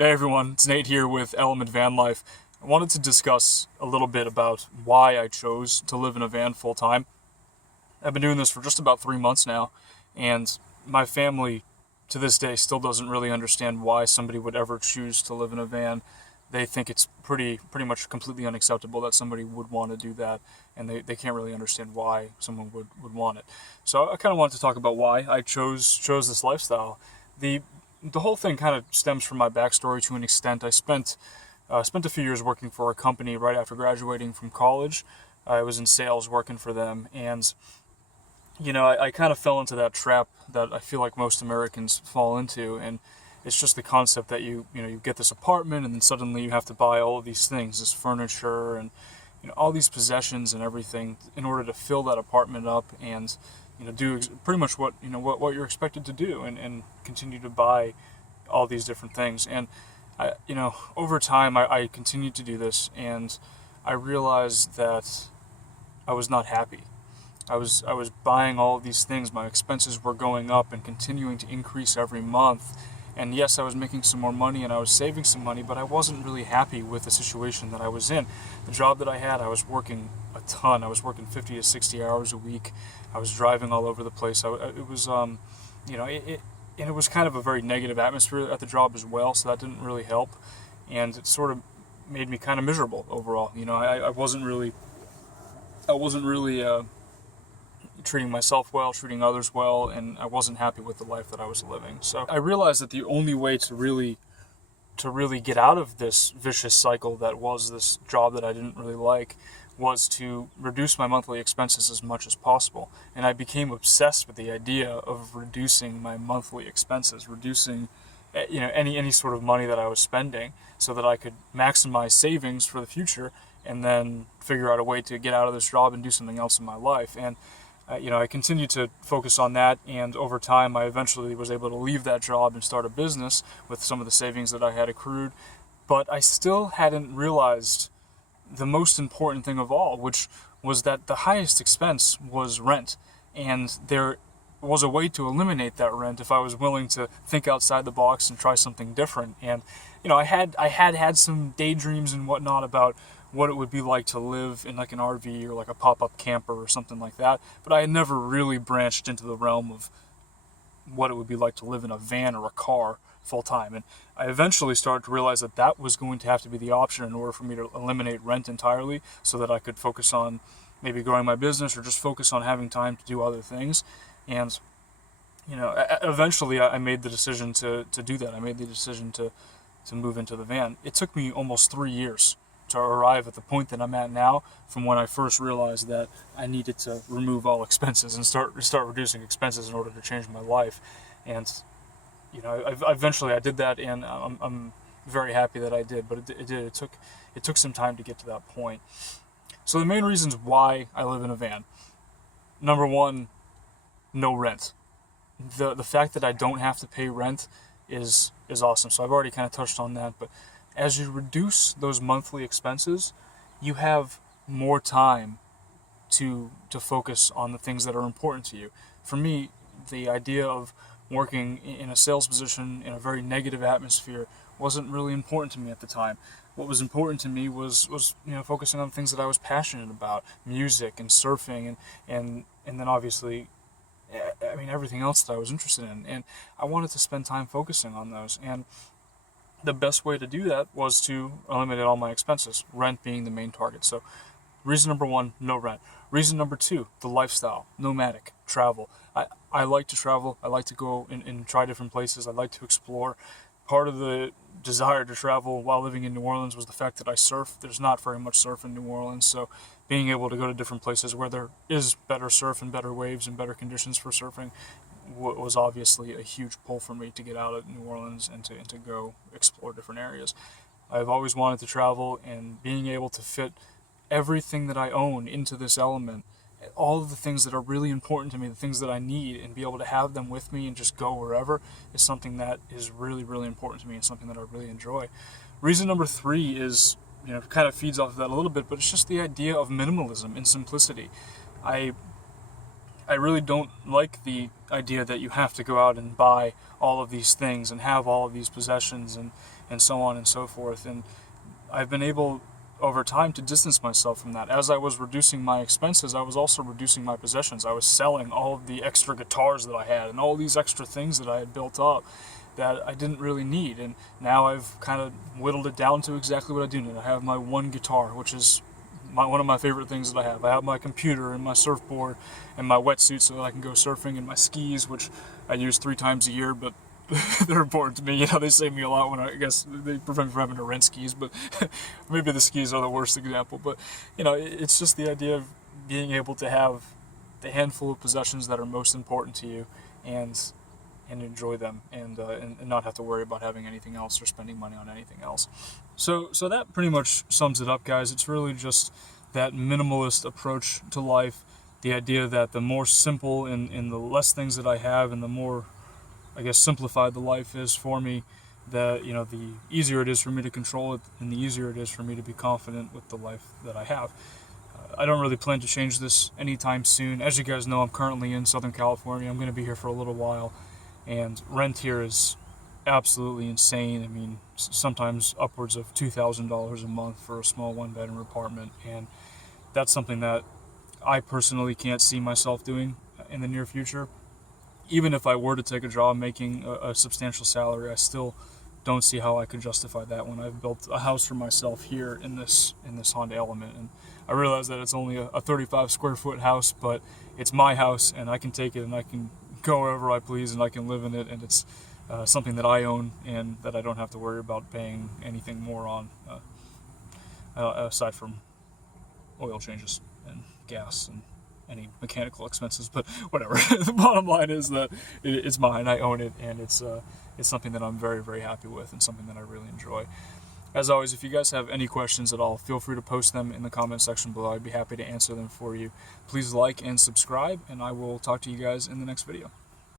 Hey everyone, it's Nate here with Element Van Life. I wanted to discuss a little bit about why I chose to live in a van full time. I've been doing this for just about 3 months now, and my family to this day still doesn't really understand why somebody would ever choose to live in a van. They think it's pretty much completely unacceptable that somebody would want to do that, and they can't really understand why someone would want it. So I kind of wanted to talk about why I chose this lifestyle. The the whole thing kind of stems from my backstory to an extent. I spent a few years working for a company right after graduating from college. I was in sales working for them, and I kind of fell into that trap that I feel like most Americans fall into, and it's just the concept that you get this apartment, and then suddenly you have to buy all of these things, this furniture, and all these possessions and everything in order to fill that apartment up, and do pretty much what you're expected to do, and continue to buy all these different things. And over time, I continued to do this, and I realized that I was not happy. I was buying all of these things. My expenses were going up and continuing to increase every month. And yes, I was making some more money and I was saving some money, but I wasn't really happy with the situation that I was in. The job that I had, I was working a ton. I was working 50 to 60 hours a week. I was driving all over the place. It was, and it was kind of a very negative atmosphere at the job as well, so that didn't really help. And it sort of made me kind of miserable overall. I wasn't really treating myself well, treating others well, and I wasn't happy with the life that I was living. So I realized that the only way to really get out of this vicious cycle that was this job that I didn't really like was to reduce my monthly expenses as much as possible. And I became obsessed with the idea of reducing my monthly expenses, reducing any sort of money that I was spending so that I could maximize savings for the future and then figure out a way to get out of this job and do something else in my life. And I continued to focus on that, and over time, I eventually was able to leave that job and start a business with some of the savings that I had accrued. But I still hadn't realized the most important thing of all, which was that the highest expense was rent, and there was a way to eliminate that rent if I was willing to think outside the box and try something different. And I had some daydreams and whatnot about what it would be like to live in like an RV or like a pop-up camper or something like that, but I had never really branched into the realm of what it would be like to live in a van or a car full time. And I eventually started to realize that that was going to have to be the option in order for me to eliminate rent entirely so that I could focus on maybe growing my business or just focus on having time to do other things. And eventually I made the decision to do that. I made the decision to move into the van. It took me almost 3 years to arrive at the point that I'm at now, from when I first realized that I needed to remove all expenses and start reducing expenses in order to change my life. And eventually I did that, and I'm very happy that I did. But it did. It took some time to get to that point. So the main reasons why I live in a van: number one, no rent. The fact that I don't have to pay rent is awesome. So I've already kind of touched on that, but as you reduce those monthly expenses, you have more time to focus on the things that are important to you. For me, the idea of working in a sales position in a very negative atmosphere wasn't really important to me at the time. What was important to me was focusing on things that I was passionate about, music and surfing, and then obviously everything else that I was interested in. And I wanted to spend time focusing on those. And the best way to do that was to eliminate all my expenses, rent being the main target. So reason number one, no rent. Reason number two, the lifestyle, nomadic, travel. I like to travel. I like to go and try different places. I like to explore. Part of the desire to travel while living in New Orleans was the fact that I surf. There's not very much surf in New Orleans, so being able to go to different places where there is better surf and better waves and better conditions for surfing was obviously a huge pull for me to get out of New Orleans and to go explore different areas. I've always wanted to travel, and being able to fit everything that I own into this element, all of the things that are really important to me, the things that I need, and be able to have them with me and just go wherever is something that is really, really important to me and something that I really enjoy. Reason number three is, kind of feeds off of that a little bit, but it's just the idea of minimalism and simplicity. I I really don't like the idea that you have to go out and buy all of these things and have all of these possessions and so on and so forth. And I've been able over time to distance myself from that. As I was reducing my expenses, I was also reducing my possessions. I was selling all of the extra guitars that I had and all these extra things that I had built up that I didn't really need. And now I've kind of whittled it down to exactly what I do need. I have my one guitar, which is one of my favorite things that I have. I have my computer and my surfboard and my wetsuit so that I can go surfing, and my skis, which I use 3 times a year, but they're important to me. You know, they save me a lot when I guess they prevent me from having to rent skis, but maybe the skis are the worst example. But, you know, it's just the idea of being able to have the handful of possessions that are most important to you and enjoy them and not have to worry about having anything else or spending money on anything else. So that pretty much sums it up, guys. It's really just that minimalist approach to life, the idea that the more simple and the less things that I have and the more, I guess, simplified the life is for me, that, you know, the easier it is for me to control it and the easier it is for me to be confident with the life that I have. I don't really plan to change this anytime soon. As you guys know, I'm currently in Southern California. I'm going to be here for a little while, and rent here is absolutely insane. I mean, sometimes upwards of $2,000 a month for a small one-bedroom apartment, and that's something that I personally can't see myself doing in the near future. Even if I were to take a job making a substantial salary, I still don't see how I could justify that when I've built a house for myself here in this Honda Element. And I realize that it's only a 35 square foot house, but it's my house, and I can take it and I can go wherever I please and I can live in it, and it's something that I own and that I don't have to worry about paying anything more on aside from oil changes and gas and any mechanical expenses. But whatever. The bottom line is that it's mine. I own it, and it's something that I'm very, very happy with and something that I really enjoy. As always, if you guys have any questions at all, feel free to post them in the comment section below. I'd be happy to answer them for you. Please like and subscribe, and I will talk to you guys in the next video.